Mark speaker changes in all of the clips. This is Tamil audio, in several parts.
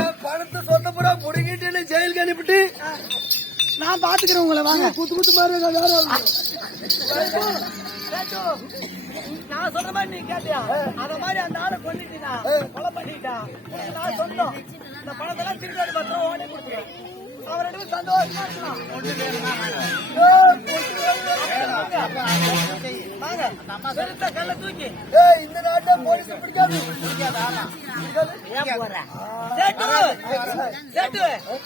Speaker 1: என் பணத்தை சொந்த புடுங்கிட்டு என்ன ஜெயிலுக்கு அனுப்பிட்டு?
Speaker 2: நான் பாத்துக்கிறேன் உங்களை வாங்க.
Speaker 1: குத்து குத்து மாதிரி நான்
Speaker 2: சொன்ன மாதிரி நீ கேட்டியா? அத மாதிரி அந்த ஆளை கொண்டுட்டீனா கொலை பண்ணிட்டா? நான் சொந்தம் இந்த பணத்தெல்லாம் திருப்பி பத்திரம் ஓடி கொடுத்துருவேன். அவர் ரெண்டு பேரும் சந்தோஷமா. பெருத்த கல்லை தூக்கி
Speaker 1: இந்த நாட்டுல போலீஸ் பிடிக்காது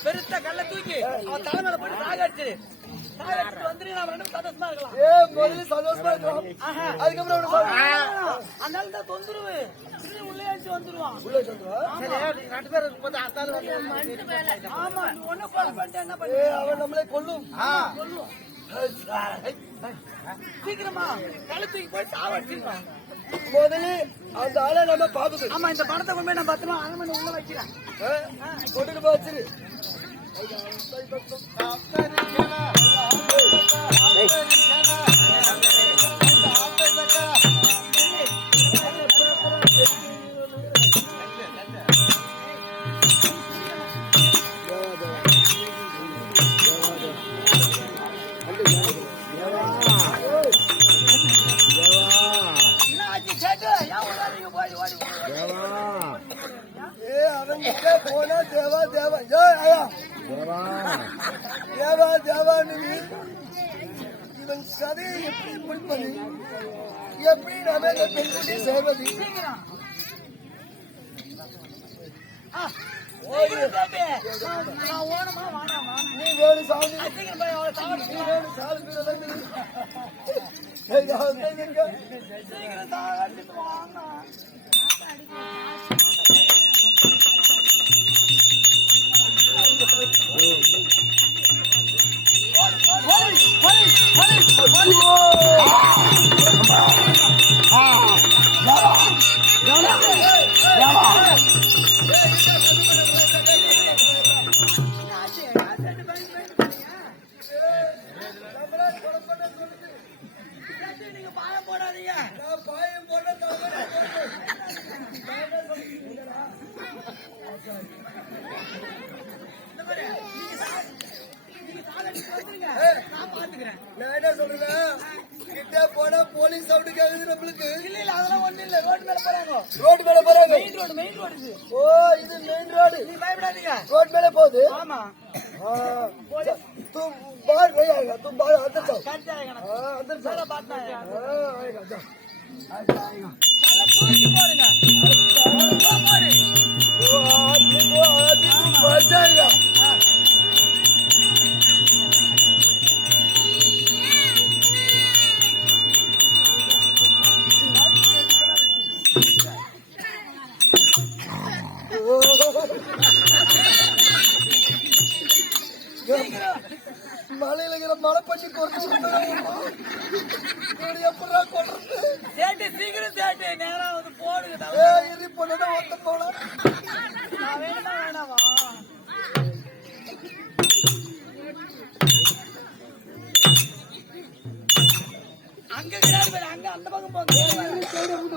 Speaker 2: பெருத்த கல்லை தூக்கி அவன் தலைமையில போட்டு நாம சந்தோஷமா இருக்கலாம்
Speaker 1: ஏ முதல்ல சந்தோஷமா இருக்கும்
Speaker 2: ஆஹா.
Speaker 1: அதுக்கப்புறம்.
Speaker 2: அதனால தான் தொந்தரவு. திரும்பி உள்ளே வந்துருவான்.
Speaker 1: உள்ள சொல்றா
Speaker 2: ஆமா. நீ ஒண்ணு கொலை பண்ணிட்டு என்ன பண்ணு
Speaker 1: ஏய், அவன் நம்மளை கொல்லும்.
Speaker 2: சொல்லுவோம் சீக்கிரமா. கழுத்துக்கு தூக்கி போய் சாவடிச்சிருக்கான்
Speaker 1: முதல்ல அந்த ஆளை நம்ம பாக்குது
Speaker 2: ஆமா இந்த பணத்தை கொண்டு போய் நான் பத்திரமா அரை உள்ள வைக்கிறேன்.
Speaker 1: போனா தேவா தேவா. ஐயா. தேவா. தேவான்னு இவன் கதையை எப்படி முடிப்பது எப்படி நாம இந்த பெண்குட்டி சேர்வது? நீ சாமி. சாமி நான்
Speaker 2: பாத்துக்கிறேன்
Speaker 1: நான் என்ன சொல்றேன் கிட்ட போனா போலீஸ் சவுண்ட் கேக்குது நம்மளுக்கு
Speaker 2: இல்ல இல்ல அதெல்லாம் ஒண்ணு இல்ல ரோடு மேல போறாங்க
Speaker 1: ரோட் மேல போறாங்க
Speaker 2: மெயின் ரோடு மெயின் ரோடு இது
Speaker 1: ஓ இது மெயின் ரோடு
Speaker 2: நீ பயப்படாதீங்க
Speaker 1: रोड मेरे पौधे
Speaker 2: ஆமா
Speaker 1: हाँ तुम बाहर नहीं आएगा तुम बाहर अंदर जाओ
Speaker 2: கரெக்டா இருக்கணும்
Speaker 1: हाँ अंदर जाओ
Speaker 2: நல்லா பார்த்தா
Speaker 1: हाँ आएगा जाओ
Speaker 2: நல்லா தூக்கி போடுங்க நல்லா போடு
Speaker 1: वो आदमी वो आदमी तुम मर जाएगा மலையில இருக்கிற மலை பற்றி குறைச்சு எப்படா
Speaker 2: அங்க அந்த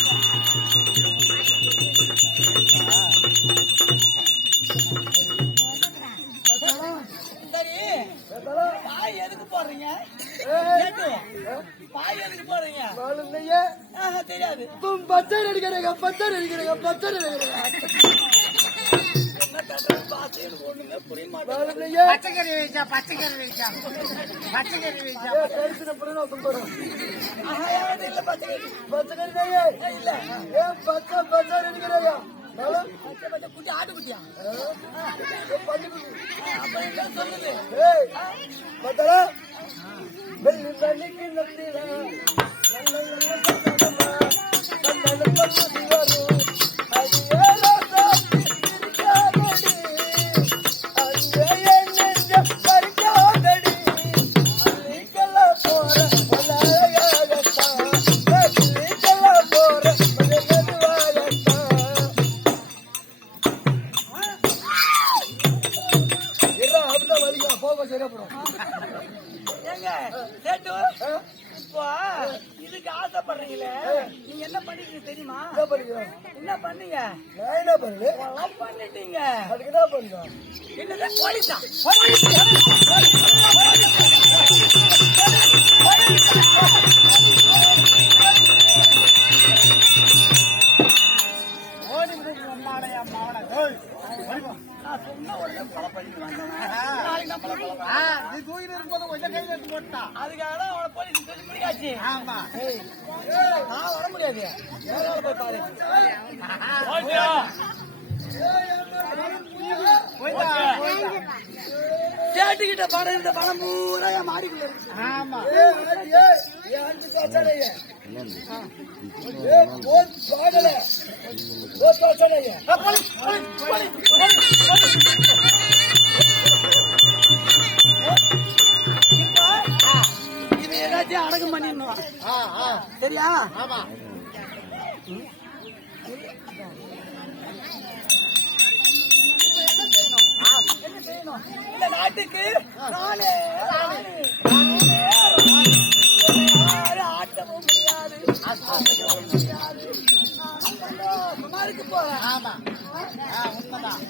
Speaker 2: பாய் எதுக்கு போடுறீங்க? பாய் எதுக்கு போடுறீங்க? தெரியாது. பச்சை அடிக்கிறேங்க பச்சை அடிக்கிறேங்க பச்சை
Speaker 1: அடிக்கிறேங்க.
Speaker 3: பச்சைக்கறி வைச்சா பச்சைக்கறி வைச்சா. பச்சைக்கறி வைச்சா.
Speaker 2: பச்சைக்கறி? ஆட்டுக்குட்டியா?
Speaker 1: ஆ, ஏ, பன்னிக்குட்டி.
Speaker 2: அப்ப சொல்லுது
Speaker 1: வலிக்கும். போக சரியா போடும்.
Speaker 2: ஏங்க சேட்டு? இப்போ இதுக்கு ஆசைப்படுறீங்களே? நீங்க என்ன பண்ணிட்டீங்க தெரியுமா?
Speaker 1: என்ன பண்ணிக்கிறோம்?
Speaker 2: என்ன பண்ணீங்க?
Speaker 1: நான் என்ன
Speaker 2: பண்ணிட்டீங்க.
Speaker 1: அதுக்கு என்ன பண்ணுறோம்
Speaker 2: என்னது? போலீஸா?
Speaker 3: ஏய்
Speaker 2: நான் சொன்ன நம்மள கொலை பண்ண-
Speaker 3: ஆ. நீ தூக்கிட்டு இருக்கும்போது கொஞ்சம் கையில எடுத்து போட்டா
Speaker 2: அதுக்காக தான் அவனை போலீஸ் சொல்லி முடியாச்சு
Speaker 3: ஆமா.
Speaker 2: நான் வர முடியாது. பாரு. சேட்டுக்கிட்ட பணம் இருந்த பணம் பூரா என் மாடிக்குள்ள இருக்கு.
Speaker 3: ஆமா.
Speaker 1: ஏய், ஆண்டி, ஏய், ஏய், ஆண்டி தோச்சனையே. ஏய், போன் பாகல.
Speaker 2: சரியா
Speaker 3: ஆமா
Speaker 2: என்ன செய்யணும் இந்த நாட்டுக்கு நானே ஆட்டவும் முடியாது முடியாது இருக்க போறேன்
Speaker 3: ஆமா உண்மைதான்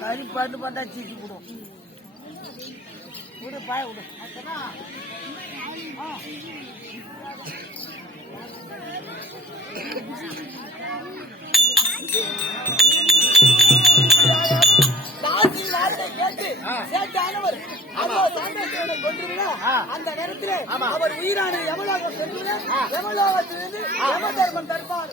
Speaker 2: கறி பாட்டு பாட்டா சீக்கி விடும் விடு பாய விடு. அந்த நேரத்திலே அவர் உயிரானது எமலோகம் சென்று எமலோகத்திலிருந்து யமதர்மன் தருப்பார்